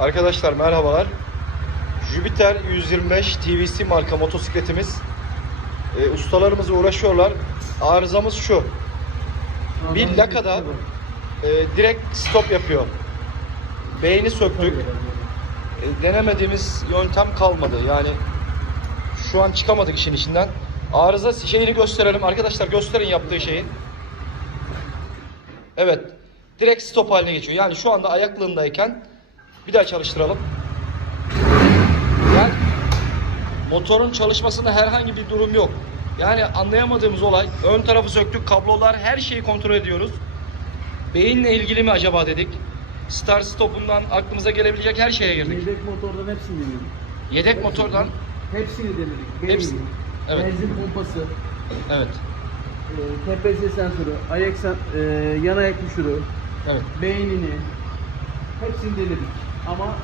Arkadaşlar merhabalar. Jupiter 125 TVC marka motosikletimiz. Ee, ustalarımız uğraşıyorlar. Arızamız şu. Bir lakada e, direkt stop yapıyor. Beyni söktük. E, denemediğimiz yöntem kalmadı. Yani şu an çıkamadık işin içinden. Arıza şeyini gösterelim. Arkadaşlar gösterin yaptığı şeyi. Evet. Direkt stop haline geçiyor. Yani şu anda ayaklığındayken bir daha çalıştıralım. Yani motorun çalışmasında herhangi bir durum yok. Yani anlayamadığımız olay ön tarafı söktük, kablolar her şeyi kontrol ediyoruz. Beyinle ilgili mi acaba dedik. Start stop'undan aklımıza gelebilecek her şeye girdik. Yedek motordan hepsini denedik. Yedek motordan Hepsini denedik. Beyin, Hepsi. Evet. Benzin pompası, evet. e, TPS sensörü, ayak e, yan ayak müşürü, Evet. beynini hepsini denedik. Ama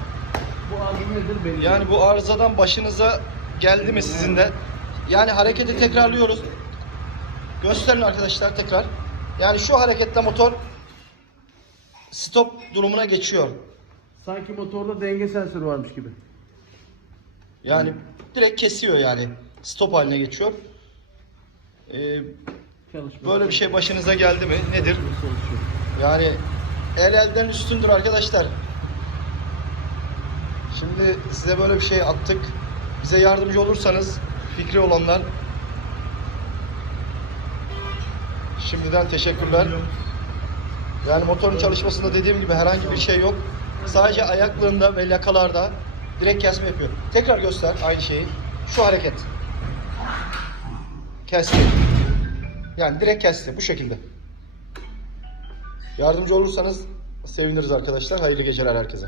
bu arıza nedir belli. Yani bu arızadan başınıza geldi mi sizin de? Yani hareketi tekrarlıyoruz. Gösterin arkadaşlar tekrar. Yani şu harekette motor stop durumuna geçiyor. Sanki motorda denge sensörü varmış gibi. Yani direkt kesiyor yani. Stop haline geçiyor. Ee, böyle bir şey başınıza geldi mi? Nedir? Çalışıyor. Yani el elden üstündür arkadaşlar. Şimdi size böyle bir şey attık. Bize yardımcı olursanız fikri olanlar şimdiden teşekkürler. Yani motorun çalışmasında dediğim gibi herhangi bir şey yok. Sadece ayaklığında ve lakalarda direkt kesme yapıyor. Tekrar göster aynı şeyi. Şu hareket. Kesti. Yani direkt kesti bu şekilde. Yardımcı olursanız seviniriz arkadaşlar. Hayırlı geceler herkese.